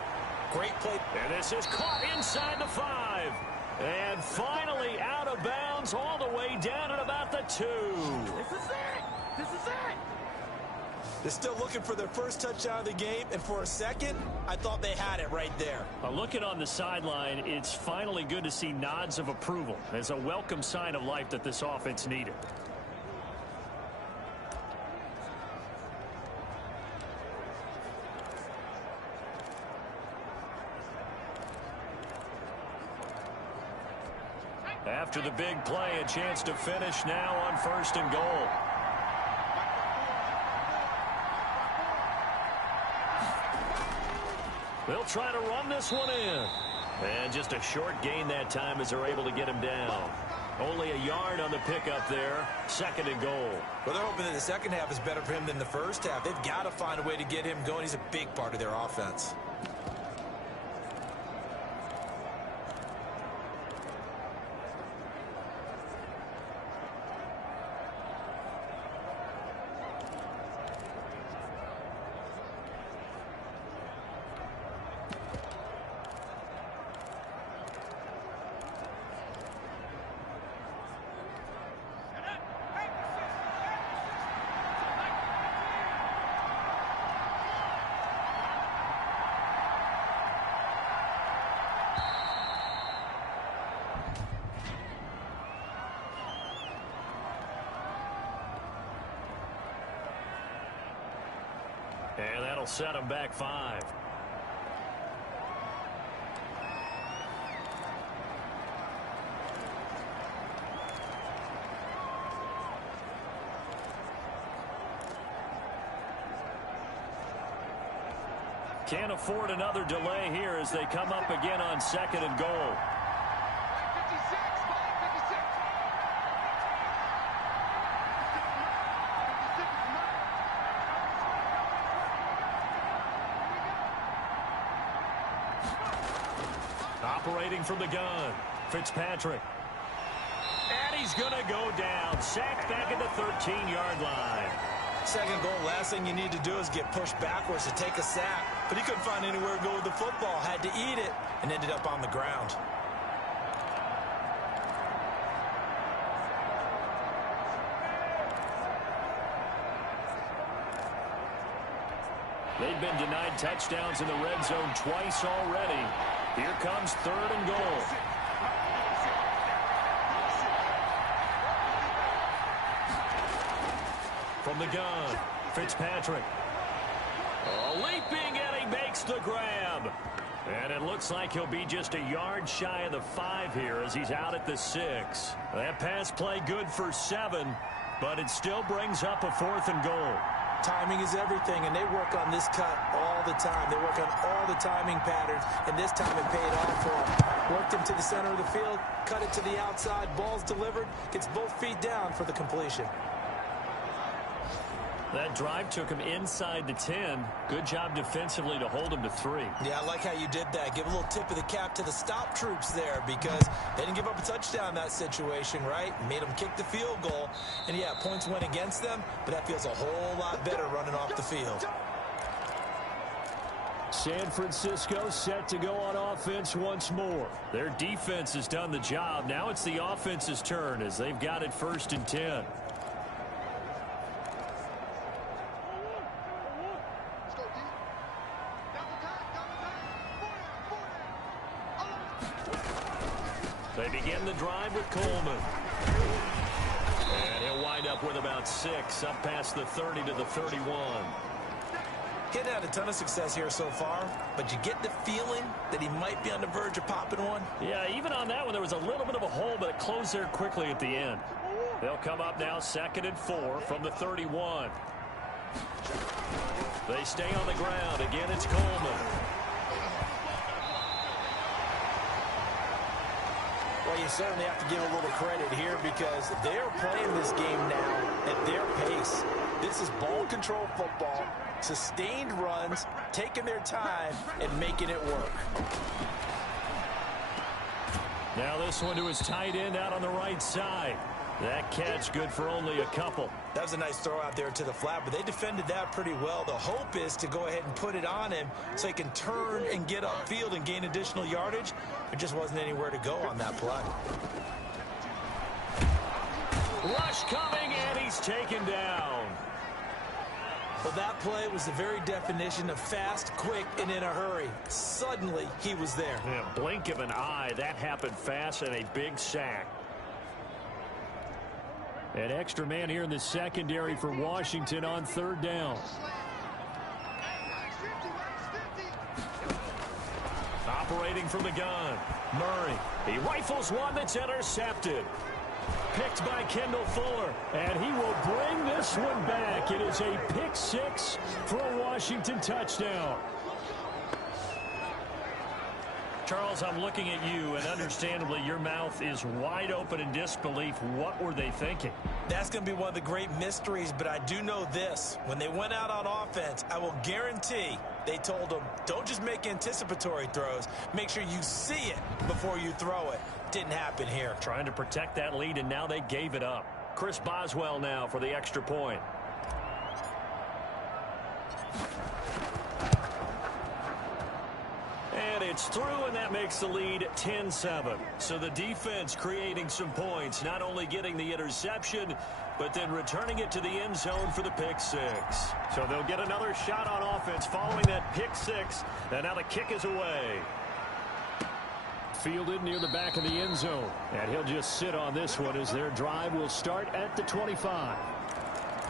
Great play. And this is caught inside the 5. And finally out of bounds all the way down at about the 2. This is it. This is it. They're still looking for their first touchdown of the game, and for a second, I thought they had it right there. Looking on the sideline, it's finally good to see nods of approval as a welcome sign of life that this offense needed. After the big play, a chance to finish now on 1st and goal. They'll try to run this one in. And just a short gain that time as they're able to get him down. Only a yard on the pickup there. 2nd and goal. Well, they're hoping that the second half is better for him than the first half. They've got to find a way to get him going. He's a big part of their offense. And that'll set him back 5. Can't afford another delay here as they come up again on 2nd and goal. Operating from the gun, Fitzpatrick. And he's going to go down. Sacked back at the 13-yard line. 2nd goal, last thing you need to do is get pushed backwards to take a sack. But he couldn't find anywhere to go with the football. Had to eat it and ended up on the ground. They've been denied touchdowns in the red zone twice already. Here comes 3rd and goal. From the gun, Fitzpatrick. Leaping, and he makes the grab. And it looks like he'll be just a yard shy of the 5 here as he's out at the 6. That pass play good for 7, but it still brings up a 4th and goal. Timing is everything, and they work on this cut all the time. They work on all the timing patterns, and this time it paid off for him. Worked him to the center of the field, cut it to the outside, ball's delivered, gets both feet down for the completion. That drive took him inside the 10. Good job defensively to hold him to 3. Yeah, I like how you did that. Give a little tip of the cap to the stop troops there because they didn't give up a touchdown in that situation, right? Made them kick the field goal. And, yeah, points went against them, but that feels a whole lot better running off the field. San Francisco set to go on offense once more. Their defense has done the job. Now it's the offense's turn as they've got it 1st and 10. They begin the drive with Coleman. And he'll wind up with about 6 up past the 30 to the 31. He'd had a ton of success here so far, but you get the feeling that he might be on the verge of popping one. Yeah, even on that one, there was a little bit of a hole, but it closed there quickly at the end. They'll come up now 2nd and 4 from the 31. They stay on the ground. Again, it's Coleman. Well, you certainly have to give a little credit here because they're playing this game now at their pace. This is ball control football, sustained runs, taking their time, and making it work. Now this one to his tight end out on the right side. That catch good for only a couple. That was a nice throw out there to the flat, but they defended that pretty well. The hope is to go ahead and put it on him so he can turn and get upfield and gain additional yardage. There just wasn't anywhere to go on that play. Rush coming, and he's taken down. Well, that play was the very definition of fast, quick, and in a hurry. Suddenly, he was there. Yeah, blink of an eye, that happened fast, and a big sack. An extra man here in the secondary for Washington on third down. Operating from the gun, Murray. He rifles one that's intercepted. Picked by Kendall Fuller, and he will bring this one back. It is a pick six for a Washington touchdown. Charles, I'm looking at you, and understandably, your mouth is wide open in disbelief. What were they thinking? That's going to be one of the great mysteries, but I do know this. When they went out on offense, I will guarantee they told them, don't just make anticipatory throws. Make sure you see it before you throw it. Didn't happen here. Trying to protect that lead, and now they gave it up. Chris Boswell now for the extra point. And it's through, and that makes the lead 10-7. So the defense creating some points, not only getting the interception, but then returning it to the end zone for the pick six. So they'll get another shot on offense following that pick six, and now the kick is away. Fielded near the back of the end zone, and he'll just sit on this one as their drive will start at the 25.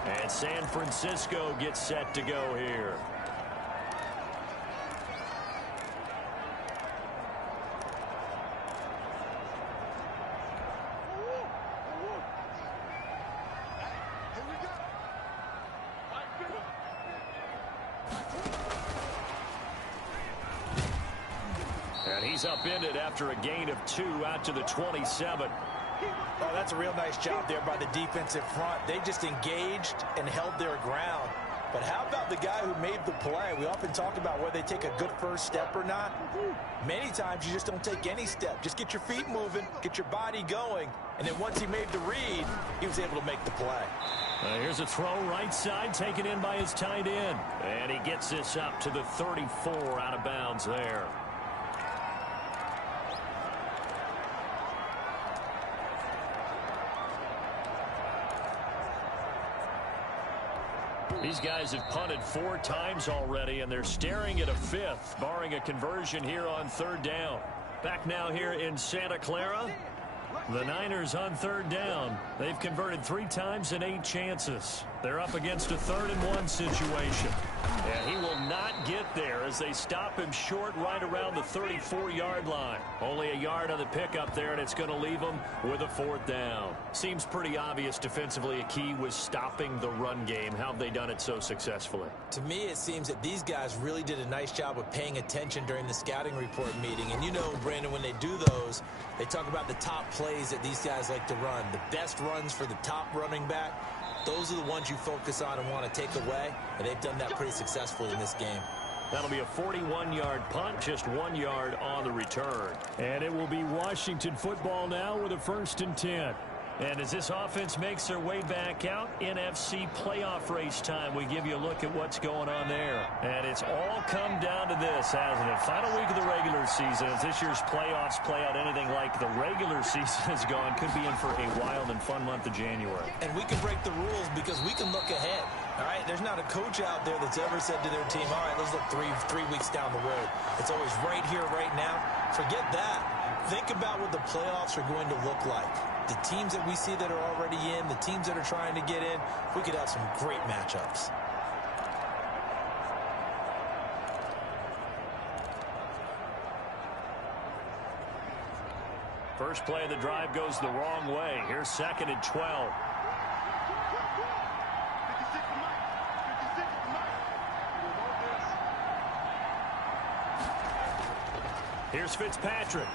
And San Francisco gets set to go here. He's upended after a gain of 2 out to the 27. Oh, that's a real nice job there by the defensive front. They just engaged and held their ground. But how about the guy who made the play? We often talk about whether they take a good first step or not. Many times you just don't take any step. Just get your feet moving, get your body going, and then once he made the read, he was able to make the play. Here's a throw right side taken in by his tight end. And he gets this up to the 34 out of bounds there. These guys have punted 4 times already, and they're staring at a 5th, barring a conversion here on third down. Back now here in Santa Clara. The Niners on third down. They've converted 3 times in 8 chances. They're up against a 3rd-and-1 situation. And he will not get there as they stop him short right around the 34-yard line. Only a yard on the pickup there, and it's going to leave him with a 4th down. Seems pretty obvious defensively a key was stopping the run game. How have they done it so successfully? To me, it seems that these guys really did a nice job of paying attention during the scouting report meeting. And you know, Brandon, when they do those, they talk about the top plays that these guys like to run. The best runs for the top running back. Those are the ones you focus on and want to take away, and they've done that pretty successfully in this game. That'll be a 41-yard punt, just 1 yard on the return. And it will be Washington football now with a 1st and 10. And as this offense makes their way back out, NFC playoff race time, we give you a look at what's going on there. And it's all come down to this, hasn't it? Final week of the regular season. As this year's playoffs play out anything like the regular season has gone, could be in for a wild and fun month of January. And we can break the rules because we can look ahead. All right, there's not a coach out there that's ever said to their team, all right, let's look three weeks down the road. It's always right here, right now. Forget that. Think about what the playoffs are going to look like. The teams that we see that are already in, the teams that are trying to get in, we could have some great matchups. First play of the drive goes the wrong way. Here's 2nd and 12. Here's Fitzpatrick.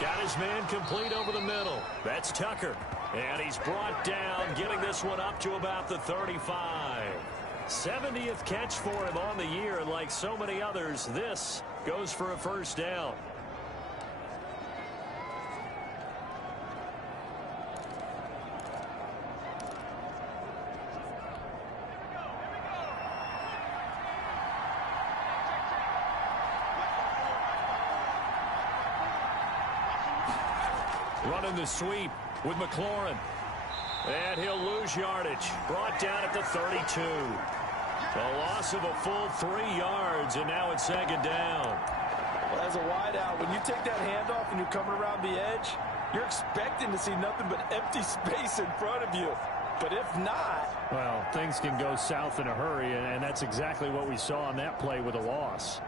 Got his man complete over the middle. That's Tucker. And he's brought down, getting this one up to about the 35. 70th catch for him on the year, and like so many others, this goes for a 1st down. Running the sweep with McLaurin. And he'll lose yardage. Brought down at the 32. A loss of a full 3 yards, and now it's second down. Well, as a wideout, when you take that handoff and you're coming around the edge, you're expecting to see nothing but empty space in front of you. But if not... Well, things can go south in a hurry, and that's exactly what we saw on that play with a loss.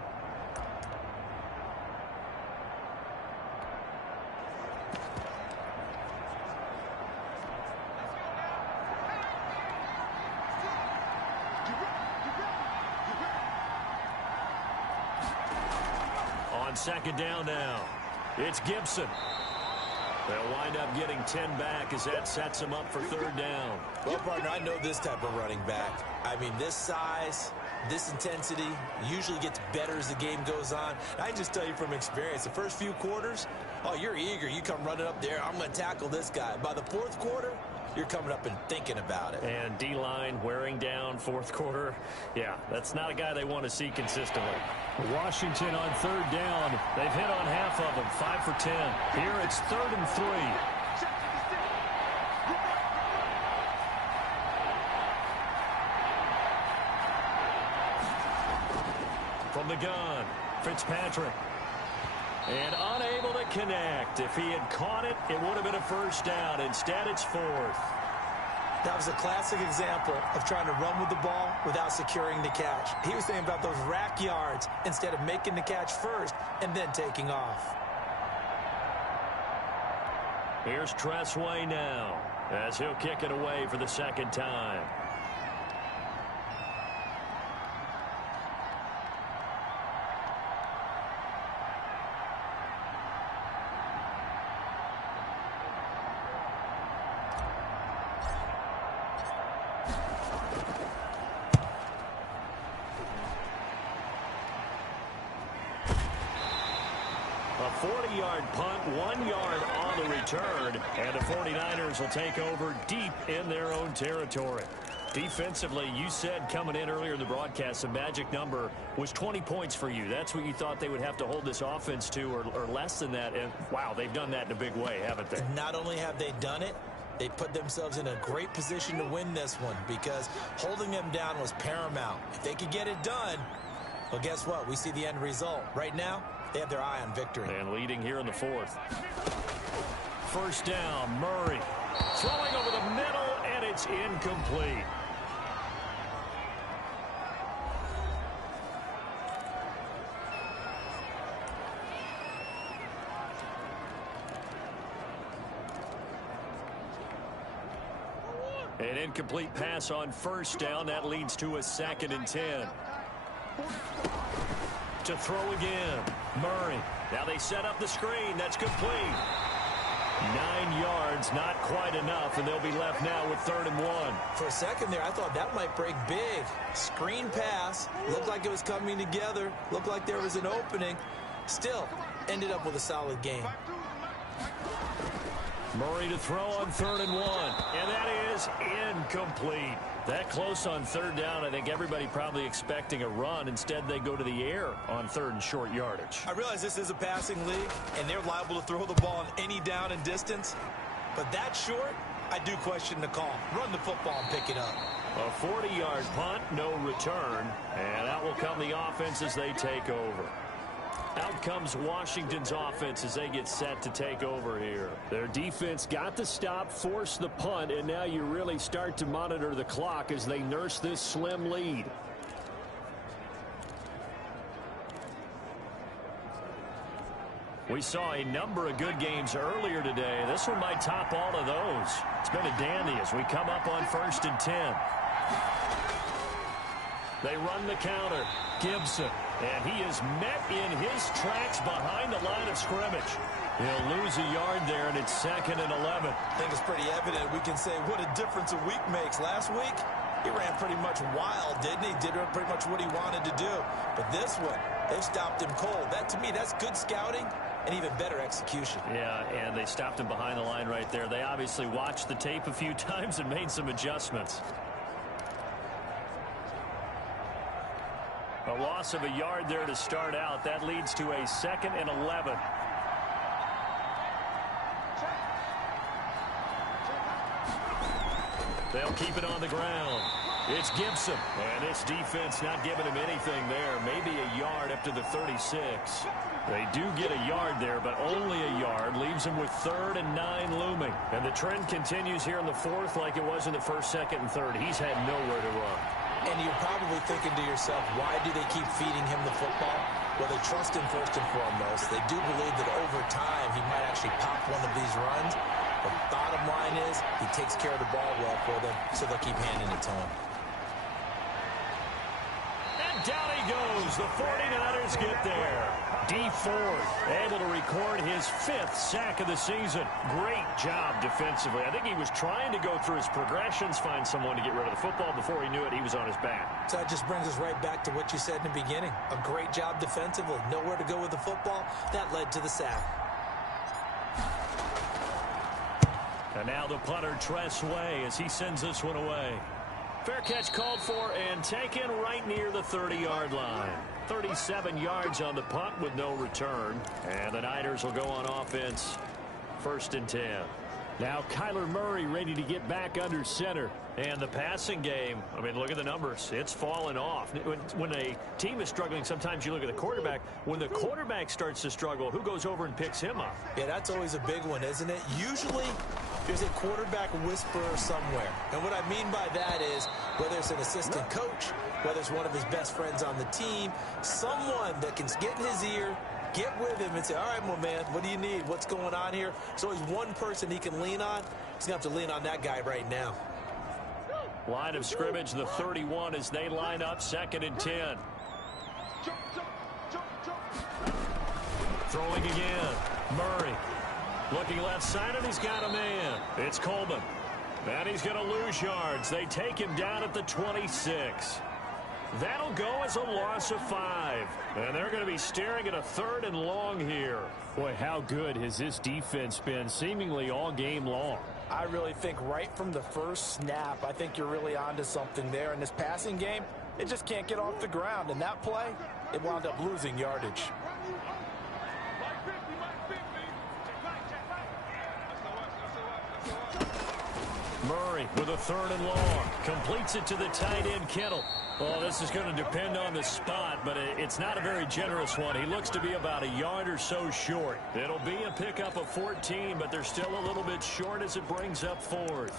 On second down now, it's Gibson. They'll wind up getting 10 back as that sets them up for third down. Well, partner, I know this type of running back. I mean, this size, this intensity usually gets better as the game goes on. I can just tell you from experience, the first few quarters, oh, you're eager. You come running up there, I'm going to tackle this guy. By the fourth quarter, you're coming up and thinking about it. And D-line wearing down fourth quarter. Yeah, that's not a guy they want to see consistently. Washington on third down. They've hit on half of them, 5 for 10. Here it's 3rd and 3. From the gun, Fitzpatrick. And unable to connect. If he had caught it, it would have been a first down. Instead, it's 4th. That was a classic example of trying to run with the ball without securing the catch. He was thinking about those rack yards instead of making the catch first and then taking off. Here's Tressway now as he'll kick it away for the second time. A 40-yard punt, 1 yard on the return, and the 49ers will take over deep in their own territory. Defensively, you said coming in earlier in the broadcast, the magic number was 20 points for you. That's what you thought they would have to hold this offense to, or less than that. And, wow, they've done that in a big way, haven't they? Not only have they done it, they put themselves in a great position to win this one because holding them down was paramount. If they could get it done, well, guess what? We see the end result. Right now, they have their eye on victory. And leading here in the 4th. First down, Murray. Throwing over the middle, and it's incomplete. An incomplete pass on first down. That leads to a 2nd and 10. To throw again, Murray. Now they set up the screen. That's complete. 9 yards, not quite enough, and they'll be left now with 3rd and 1. For a second there, I thought that might break big. Screen pass. Looked like it was coming together. Looked like there was an opening. Still, ended up with a solid game. Murray to throw on 3rd and 1, and that is incomplete. That close on 3rd down, I think everybody probably expecting a run. Instead, they go to the air on 3rd and short yardage. I realize this is a passing league, and they're liable to throw the ball on any down and distance. But that short, I do question the call. Run the football and pick it up. A 40-yard punt, no return, and out will come the offense as they take over. Out comes Washington's offense as they get set to take over here. Their defense got the stop, forced the punt, and now you really start to monitor the clock as they nurse this slim lead. We saw a number of good games earlier today. This one might top all of those. It's been a dandy as we come up on 1st and 10. They run the counter. Gibson. And he is met in his tracks behind the line of scrimmage. He'll lose a yard there, and it's 2nd and 11. I think it's pretty evident. We can say what a difference a week makes. Last week, he ran pretty much wild, didn't he? Did pretty much what he wanted to do. But this one, they've stopped him cold. That, to me, that's good scouting and even better execution. Yeah, and they stopped him behind the line right there. They obviously watched the tape a few times and made some adjustments. A loss of a yard there to start out. That leads to a 2nd and 11. They'll keep it on the ground. It's Gibson. And this defense not giving him anything there. Maybe a yard up to the 36. They do get a yard there, but only a yard. Leaves him with 3rd and 9 looming. And the trend continues here in the 4th like it was in the 1st, 2nd, and 3rd. He's had nowhere to run. And you're probably thinking to yourself, why do they keep feeding him the football? Well, they trust him first and foremost. They do believe that over time he might actually pop one of these runs. But the bottom line is he takes care of the ball well for them, so they'll keep handing it to him. And down he goes. The 49ers get there. D Ford able to record his 5th sack of the season. Great job defensively. I think he was trying to go through his progressions, find someone to get rid of the football. Before he knew it, he was on his back. So that just brings us right back to what you said in the beginning. A great job defensively. Nowhere to go with the football. That led to the sack. And now the punter, Tress Way, as he sends this one away. Fair catch called for and taken right near the 30-yard line. 37 yards on the punt with no return. And the Niners will go on offense. 1st and 10. Now Kyler Murray ready to get back under center. And the passing game, I mean, look at the numbers. It's fallen off. When a team is struggling, sometimes you look at the quarterback. When the quarterback starts to struggle, who goes over and picks him up? Yeah, that's always a big one, isn't it? Usually, there's a quarterback whisperer somewhere. And what I mean by that is, whether it's an assistant coach, whether it's one of his best friends on the team, someone that can get in his ear, get with him and say, all right, my man, what do you need? What's going on here? There's always one person he can lean on. He's going to have to lean on that guy right now. Line of scrimmage, the 31 as they line up, 2nd and 10. Throwing again. Murray. Looking left side, and he's got a man. It's Coleman. And he's going to lose yards. They take him down at the 26. That'll go as a loss of 5. And they're going to be staring at a 3rd and long here. Boy, how good has this defense been seemingly all game long? I really think right from the first snap, I think you're really onto something there. In this passing game, it just can't get off the ground. And that play, it wound up losing yardage. Murray with a 3rd and long. Completes it to the tight end, Kittle. Oh, this is going to depend on the spot, but it's not a very generous one. He looks to be about a yard or so short. It'll be a pickup of 14, but they're still a little bit short as it brings up 4th.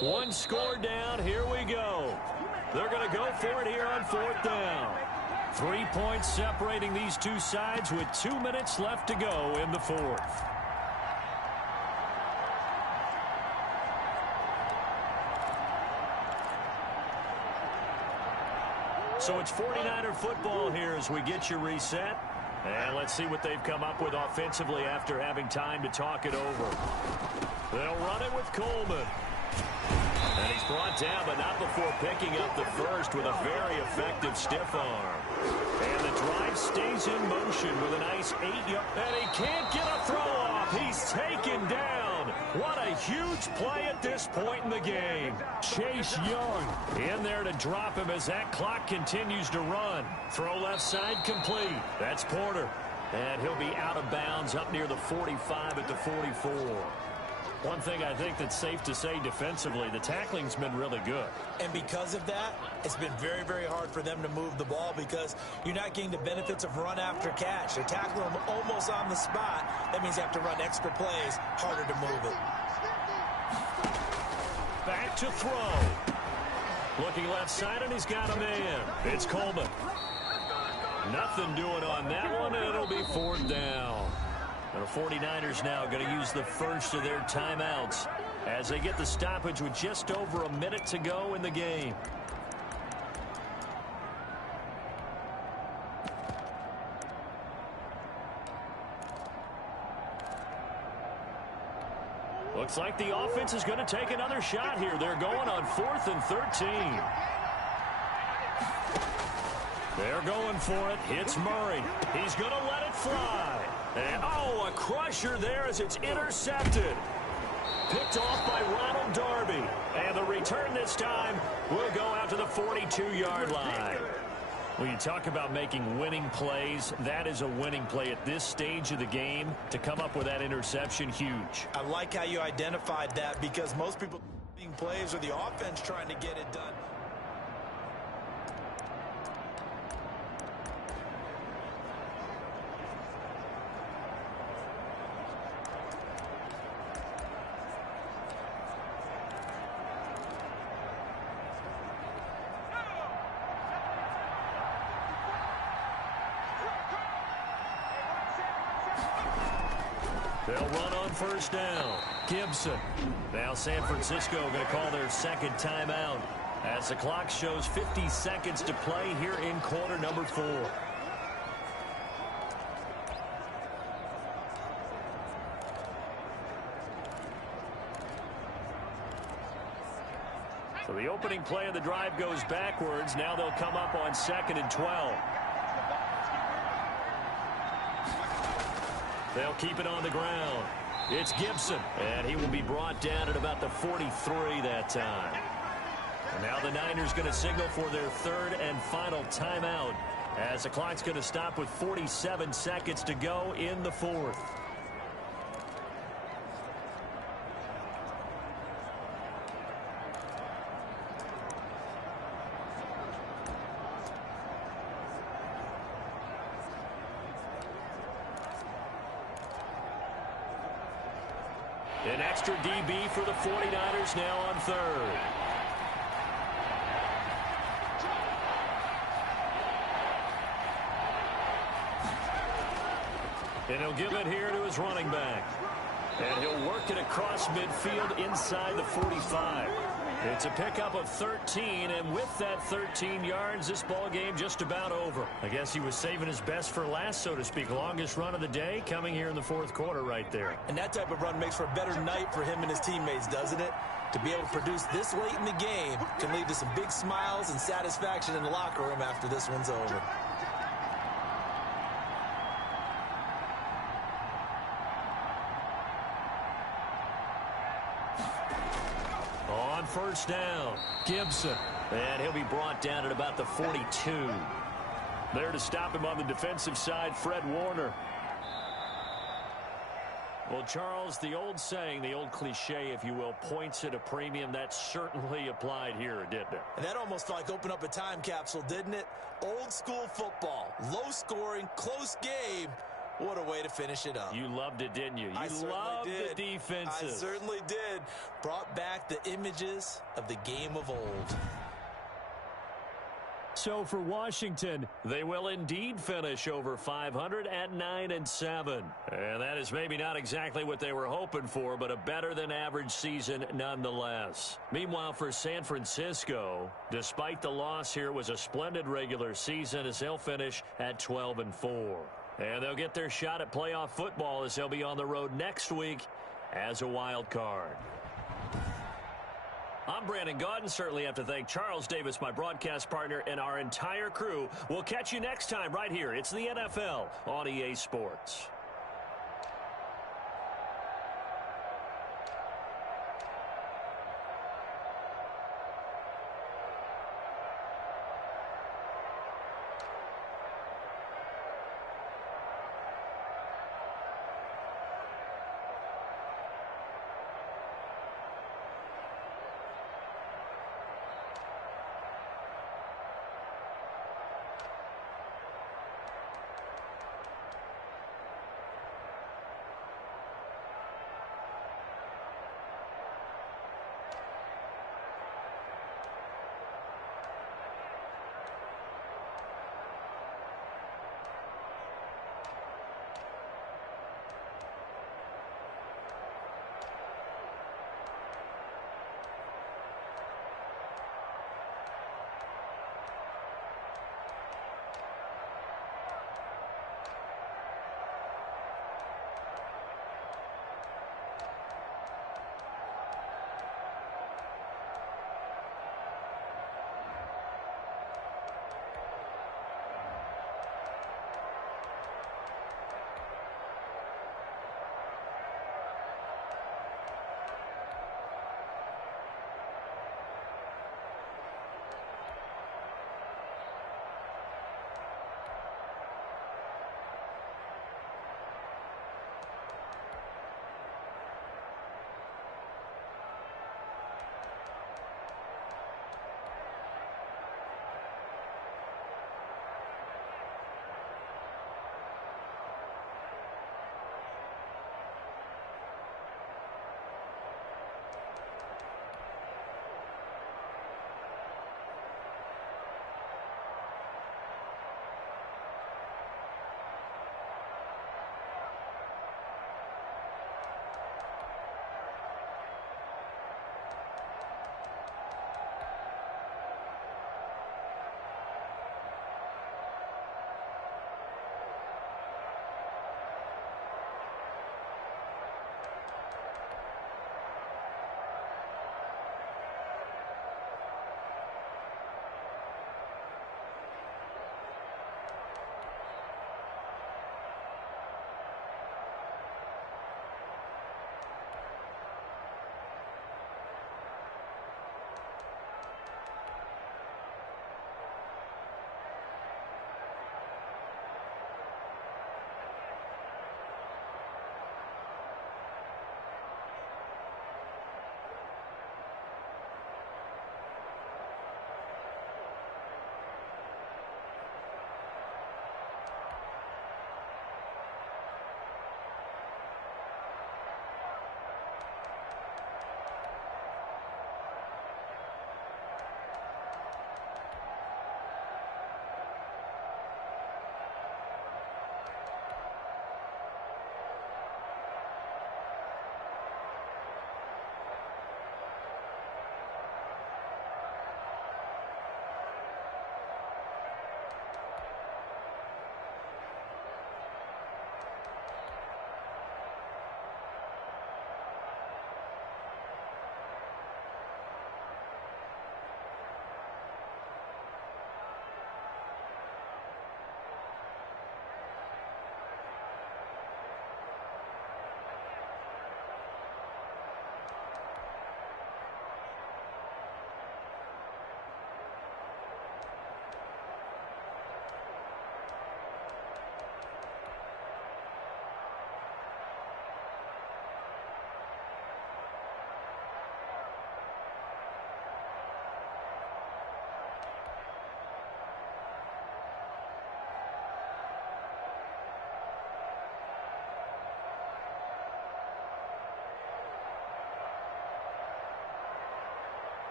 One score down. Here we go. They're going to go for it here on 4th down. 3 points separating these two sides with 2 minutes left to go in the 4th. So it's 49er football here as we get you reset. And let's see what they've come up with offensively after having time to talk it over. They'll run it with Coleman. And he's brought down, but not before picking up the first with a very effective stiff arm. And the drive stays in motion with a nice 8-yard. And he can't get a throw off. He's taken down. What a huge play at this point in the game. Chase Young in there to drop him as that clock continues to run. Throw left side complete. That's Porter. And he'll be out of bounds up near the 45 at the 44. One thing I think that's safe to say defensively, the tackling's been really good. And because of that, it's been very, very hard for them to move the ball because you're not getting the benefits of run after catch. They're tackling them almost on the spot. That means you have to run extra plays, harder to move it. Back to throw. Looking left side, and he's got a man. It's Coleman. Nothing doing on that one, and it'll be 4th down. The 49ers now going to use the first of their timeouts as they get the stoppage with just over a minute to go in the game. Looks like the offense is going to take another shot here. They're going on 4th and 13. They're going for it. It's Murray. He's going to let it fly. And, oh, a crusher there as it's intercepted. Picked off by Ronald Darby. And the return this time will go out to the 42-yard line. Well, you talk about making winning plays. That is a winning play at this stage of the game. To come up with that interception, huge. I like how you identified that, because most people plays are the offense trying to get it done. They'll run on first down. Gibson. Now San Francisco going to call their second timeout as the clock shows 50 seconds to play here in quarter number 4. So the opening play of the drive goes backwards. Now they'll come up on 2nd and 12. They'll keep it on the ground. It's Gibson, and he will be brought down at about the 43 that time. And now the Niners going to signal for their third and final timeout as the clock's going to stop with 47 seconds to go in the 4th. An extra DB for the 49ers now on 3rd. And he'll give it here to his running back. And he'll work it across midfield inside the 45. It's a pickup of 13, and with that 13 yards, this ball game just about over. I guess he was saving his best for last, so to speak. Longest run of the day coming here in the 4th quarter right there. And that type of run makes for a better night for him and his teammates, doesn't it? To be able to produce this late in the game can lead to some big smiles and satisfaction in the locker room after this one's over. On first down, Gibson. And he'll be brought down at about the 42. There to stop him on the defensive side, Fred Warner. Well, Charles, the old saying, the old cliche, if you will, points at a premium. That certainly applied here, didn't it? And that almost like opened up a time capsule, didn't it? Old school football, low scoring, close game. What a way to finish it up. You loved it, didn't you? You loved the defenses. I certainly did. Brought back the images of the game of old. So for Washington, they will indeed finish over 500 at 9-7. And that is maybe not exactly what they were hoping for, but a better than average season nonetheless. Meanwhile, for San Francisco, despite the loss here, it was a splendid regular season as they'll finish at 12-4. And they'll get their shot at playoff football as they'll be on the road next week as a wild card. I'm Brandon Gaudin. Certainly have to thank Charles Davis, my broadcast partner, and our entire crew. We'll catch you next time right here. It's the NFL on EA Sports.